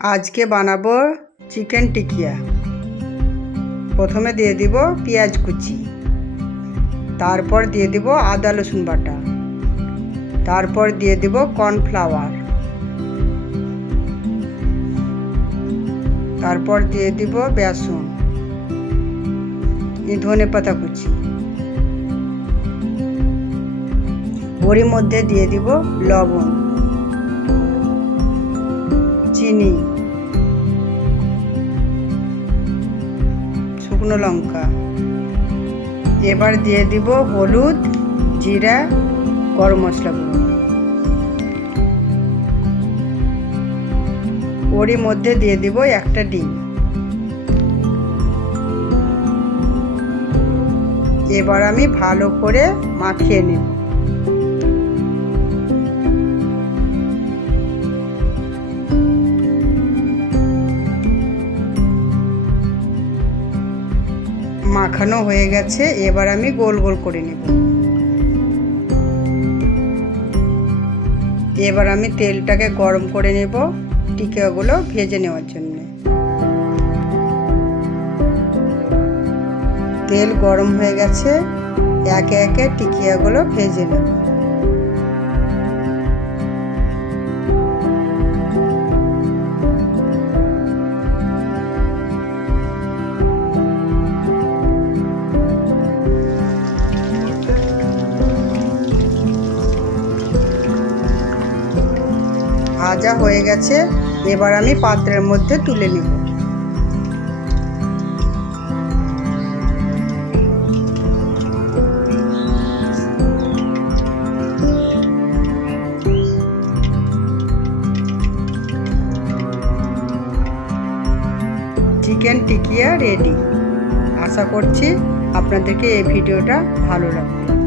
आज के बानाबो चिकेन टिकिया। प्रथमे दिए দিব पेঁয়াজ कुचि, तारपर दिए দিব आदा रसुन बाटा, तारपर दिए দিব कॉर्नफ्लावर, तारपर दिए দিব बेसन, धने पाता कुचि, ওর মধ্যে দিয়ে দিব লবণ, চিনি, শুকনো লঙ্কা। এবার দিয়ে দিব হলুদ, জিরা, গরম মশলা গুঁড়ো। ওরই মধ্যে দিয়ে দিব একটা ডিম। এবার আমি ভালো করে মাখিয়ে নেব। মাখানো হয়ে গেছে, এবার আমি গোল গোল করে নেব। এবার আমি তেলটাকে গরম করে নেব টিকিয়াগুলো ভেজে নেওয়ার জন্য। তেল গরম হয়ে গেছে, একে একে টিকিয়াগুলো ভেজে নেব। ভাজা হয়ে গেছে, এবার আমি পাত্রের মধ্যে তুলে নেব। Chicken টিকিয়া ready. আশা করছি আপনাদেরকে এই ভিডিওটা ভালো লাগবে।